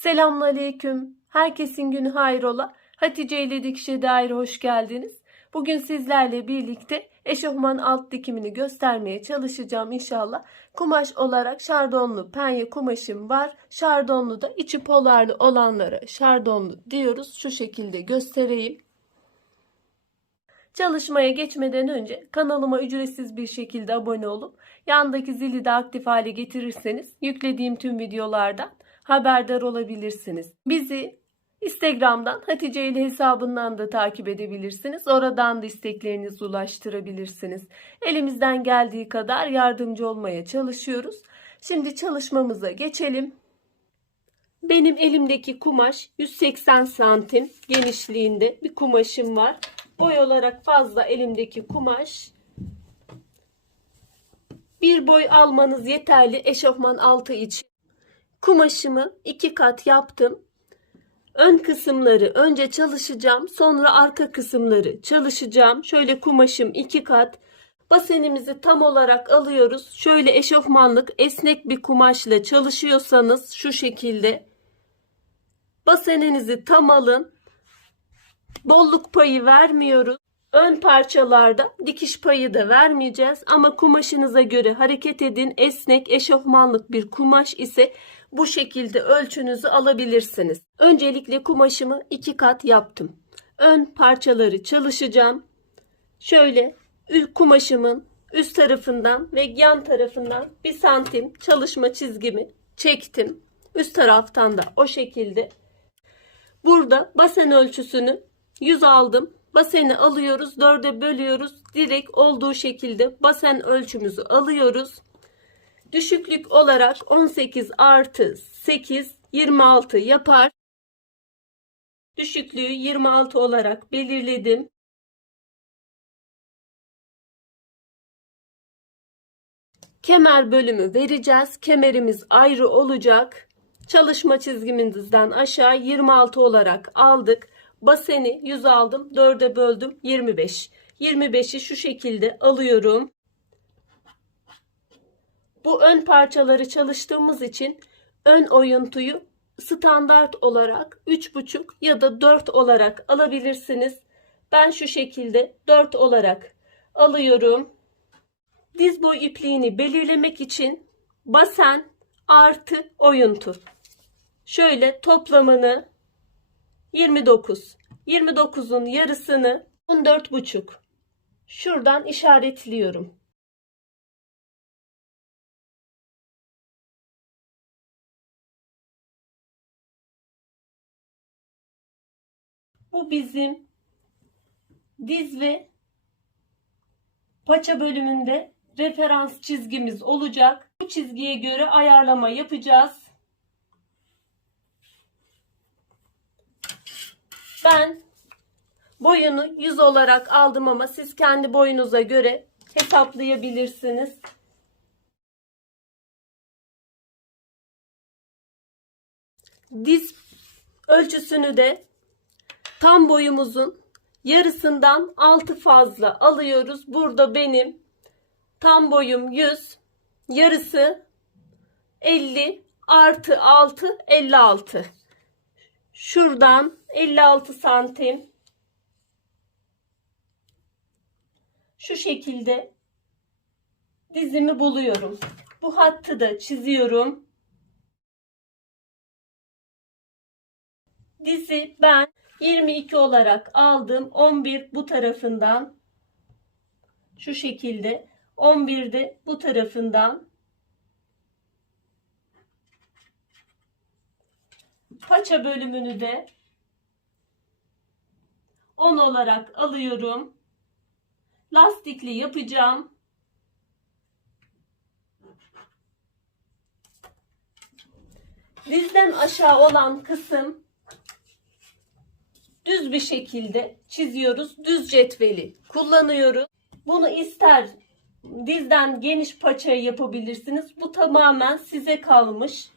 Selamünaleyküm. Herkesin günü hayrola. Hatice ile Dikişe Dair hoş geldiniz. Bugün sizlerle birlikte eşofman alt dikimini göstermeye çalışacağım inşallah. Kumaş olarak şardonlu penye kumaşım var. Şardonlu da içi polarlı olanlara şardonlu diyoruz. Şu şekilde göstereyim. Çalışmaya geçmeden önce kanalıma ücretsiz bir şekilde abone olup yandaki zili de aktif hale getirirseniz yüklediğim tüm videolardan haberdar olabilirsiniz. Bizi Instagram'dan Hatice ile hesabından da takip edebilirsiniz. Oradan da isteklerinizi ulaştırabilirsiniz. Elimizden geldiği kadar yardımcı olmaya çalışıyoruz. Şimdi çalışmamıza geçelim. Benim elimdeki kumaş 180 santim genişliğinde bir kumaşım var. Boy olarak fazla elimdeki kumaş. Bir boy almanız yeterli eşofman altı için. Kumaşımı 2 kat yaptım. Ön kısımları önce çalışacağım. Sonra arka kısımları çalışacağım. Şöyle kumaşım 2 kat. Basenimizi tam olarak alıyoruz. Şöyle eşofmanlık esnek bir kumaşla çalışıyorsanız şu şekilde. Baseninizi tam alın. Bolluk payı vermiyoruz. Ön parçalarda dikiş payı da vermeyeceğiz. Ama kumaşınıza göre hareket edin. Esnek eşofmanlık bir kumaş ise bu şekilde ölçünüzü alabilirsiniz. Öncelikle kumaşımı 2 kat yaptım. Ön parçaları çalışacağım. Şöyle kumaşımın üst tarafından ve yan tarafından 1 santim çalışma çizgimi çektim. Üst taraftan da o şekilde. Burada basen ölçüsünü 100 aldım. Baseni alıyoruz. 4'e bölüyoruz. Direkt olduğu şekilde basen ölçümüzü alıyoruz. Düşüklük olarak 18 artı 8 26 yapar. Düşüklüğü 26 olarak belirledim. Kemer bölümü vereceğiz. Kemerimiz ayrı olacak. Çalışma çizgimizden aşağı 26 olarak aldık. Baseni 100 aldım. 4'e böldüm 25. 25'i şu şekilde alıyorum. Bu ön parçaları çalıştığımız için ön oyuntuyu standart olarak 3,5 ya da 4 olarak alabilirsiniz. Ben şu şekilde 4 olarak alıyorum. Diz boy ipliğini belirlemek için basen artı oyuntu. Şöyle toplamını 29. 29'un yarısını 14,5. Şuradan işaretliyorum. Bu bizim diz ve paça bölümünde referans çizgimiz olacak. Bu çizgiye göre ayarlama yapacağız. Ben boyunu 100 olarak aldım ama siz kendi boyunuza göre hesaplayabilirsiniz. Diz ölçüsünü de tam boyumuzun yarısından 6 fazla alıyoruz. Burada benim tam boyum 100, yarısı 50 artı 6 56. Şuradan 56 santim şu şekilde dizimi buluyorum. Bu hattı da çiziyorum. Dizi ben 22 olarak aldım. 11 bu tarafından şu şekilde. 11 de bu tarafından. Paça bölümünü de 10 olarak alıyorum. Lastikli yapacağım. Dizden aşağı olan kısım düz bir şekilde çiziyoruz. Düz cetveli kullanıyoruz. Bunu ister dizden geniş paçayı yapabilirsiniz. Bu tamamen size kalmış.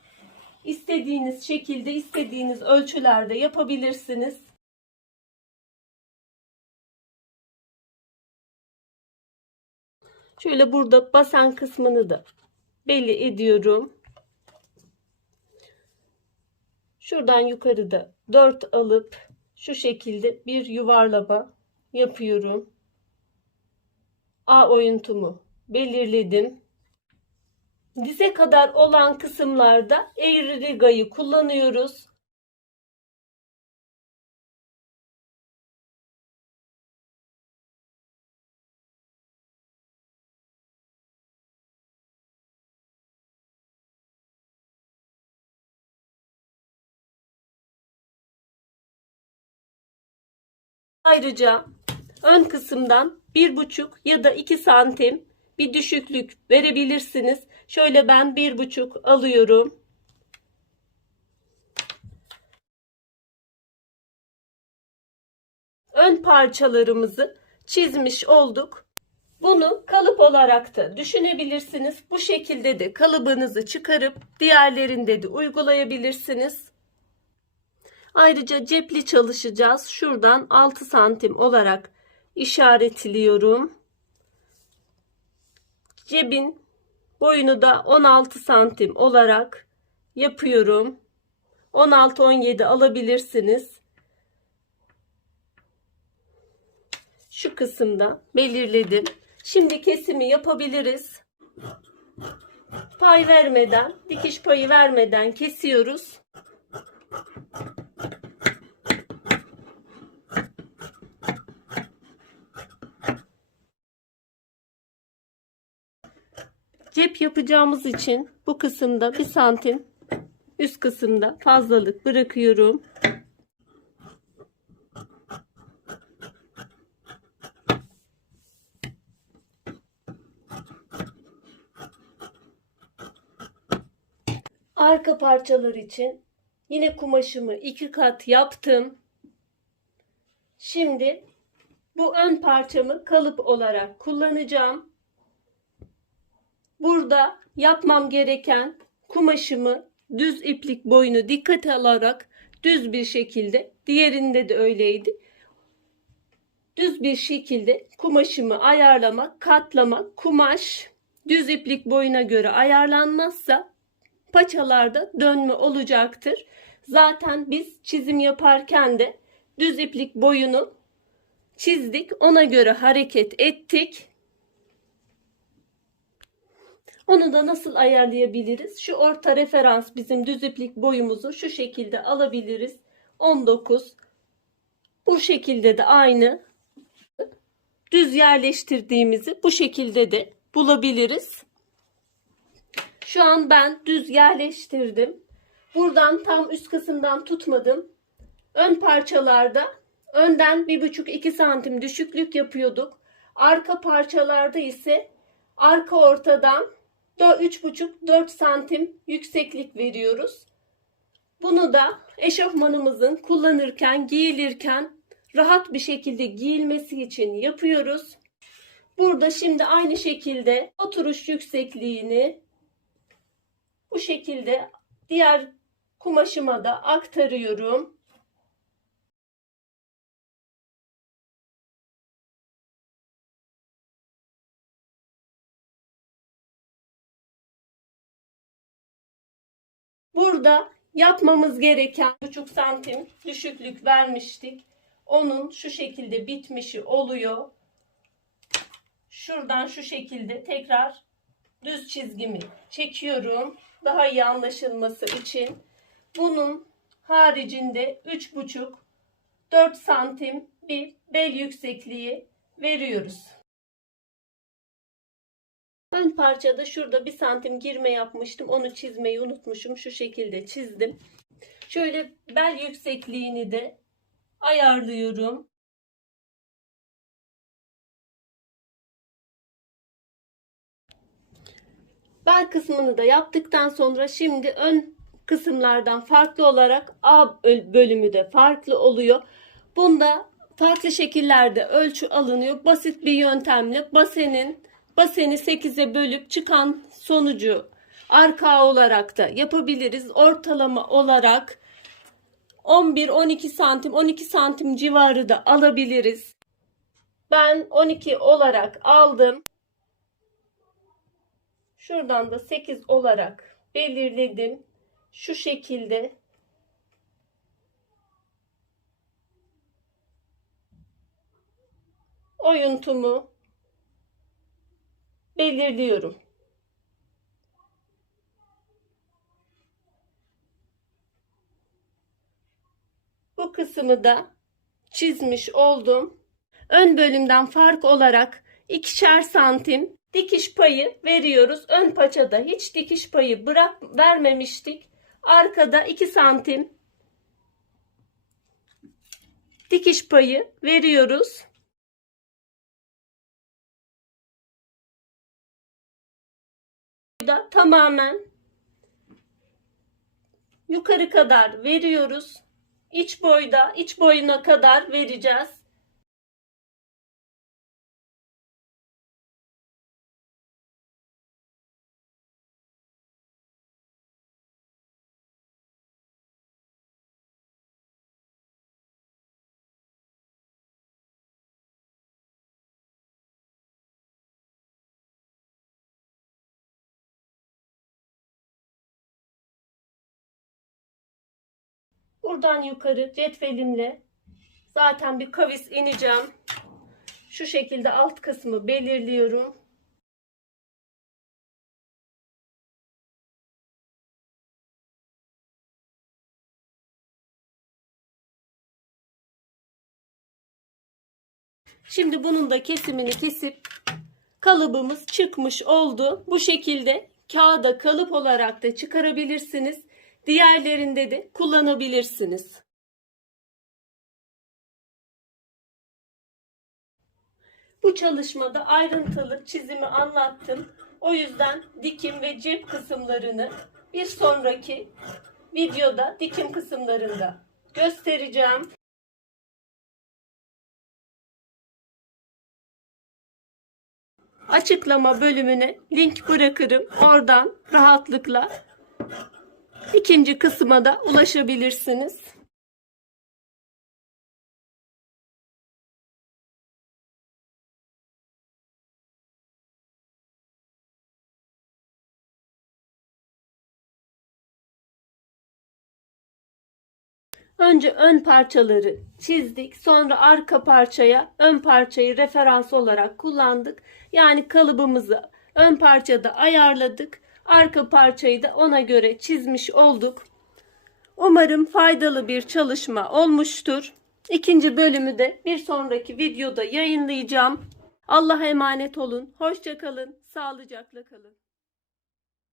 İstediğiniz şekilde, istediğiniz ölçülerde yapabilirsiniz. Şöyle burada basen kısmını da belli ediyorum. Şuradan yukarıda 4 alıp şu şekilde bir yuvarlama yapıyorum. A oyuntumu belirledim. Dize kadar olan kısımlarda eğri rigayı kullanıyoruz. Ayrıca ön kısımdan 1,5 ya da 2 santim bir düşüklük verebilirsiniz. Şöyle ben 1,5 alıyorum. Ön parçalarımızı çizmiş olduk. Bunu kalıp olarak da düşünebilirsiniz. Bu şekilde de kalıbınızı çıkarıp diğerlerinde de uygulayabilirsiniz. Ayrıca cepli çalışacağız. Şuradan 6 santim olarak işaretliyorum. Cebin boyunu da 16 santim olarak yapıyorum. 16-17 alabilirsiniz. Şu kısımda belirledim. Şimdi kesimi yapabiliriz. Pay vermeden, dikiş payı vermeden kesiyoruz. Cep yapacağımız için bu kısımda 1 santim üst kısımda fazlalık bırakıyorum. Arka parçalar için yine kumaşımı 2 kat yaptım. Şimdi bu ön parçamı kalıp olarak kullanacağım. Burada yapmam gereken kumaşımı düz iplik boyunu dikkate alarak düz bir şekilde, diğerinde de öyleydi. Düz bir şekilde kumaşımı ayarlamak, katlamak. Kumaş düz iplik boyuna göre ayarlanmazsa paçalarda dönme olacaktır. Zaten biz çizim yaparken de düz iplik boyunu çizdik. Ona göre hareket ettik. Onu da nasıl ayarlayabiliriz? Şu orta referans bizim düz iplik boyumuzu şu şekilde alabiliriz. 19. Bu şekilde de aynı düz yerleştirdiğimizi bu şekilde de bulabiliriz. Şu an ben düz yerleştirdim. Buradan tam üst kısımdan tutmadım. Ön parçalarda önden 1,5-2 santim düşüklük yapıyorduk. Arka parçalarda ise arka ortadan 3,5-4 santim yükseklik veriyoruz. Bunu da eşofmanımızın kullanırken, giyilirken rahat bir şekilde giyilmesi için yapıyoruz. Burada şimdi aynı şekilde oturuş yüksekliğini bu şekilde diğer kumaşıma da aktarıyorum. Burada yapmamız gereken 1,5 santim düşüklük vermiştik. Onun şu şekilde bitmişi oluyor. Şuradan şu şekilde tekrar düz çizgimi çekiyorum. Daha iyi anlaşılması için. Bunun haricinde 3,5-4 santim bir bel yüksekliği veriyoruz. Ön parçada şurada 1 santim girme yapmıştım. Onu çizmeyi unutmuşum. Şu şekilde çizdim. Şöyle bel yüksekliğini de ayarlıyorum. Bel kısmını da yaptıktan sonra şimdi ön kısımlardan farklı olarak A bölümü de farklı oluyor. Bunda farklı şekillerde ölçü alınıyor. Basit bir yöntemle baseni 8'e bölüp çıkan sonucu arka olarak da yapabiliriz. Ortalama olarak 11-12 santim, 12 santim civarı da alabiliriz. Ben 12 olarak aldım. Şuradan da 8 olarak belirledim. Şu şekilde oyuntumu belirliyorum. Bu kısmı da çizmiş oldum. Ön bölümden fark olarak 2'şer santim dikiş payı veriyoruz. Ön paçada hiç dikiş payı vermemiştik. Arkada 2 santim dikiş payı veriyoruz. Da tamamen yukarı kadar veriyoruz. İç boyuna kadar vereceğiz. Buradan yukarı cetvelimle zaten bir kavis ineceğim. Şu şekilde alt kısmı belirliyorum. Şimdi bunun da kesimini kesip kalıbımız çıkmış oldu. Bu şekilde kağıda kalıp olarak da çıkarabilirsiniz. Diğerlerinde de kullanabilirsiniz. Bu çalışmada ayrıntılı çizimi anlattım. O yüzden dikim ve cep kısımlarını bir sonraki videoda dikim kısımlarında göstereceğim. Açıklama bölümüne link bırakırım. Oradan rahatlıkla ikinci kısma da ulaşabilirsiniz. Önce ön parçaları çizdik. Sonra arka parçaya ön parçayı referans olarak kullandık. Yani kalıbımızı ön parçada ayarladık. Arka parçayı da ona göre çizmiş olduk. Umarım faydalı bir çalışma olmuştur. İkinci bölümü de bir sonraki videoda yayınlayacağım. Allah'a emanet olun. Hoşça kalın. Sağlıcakla kalın.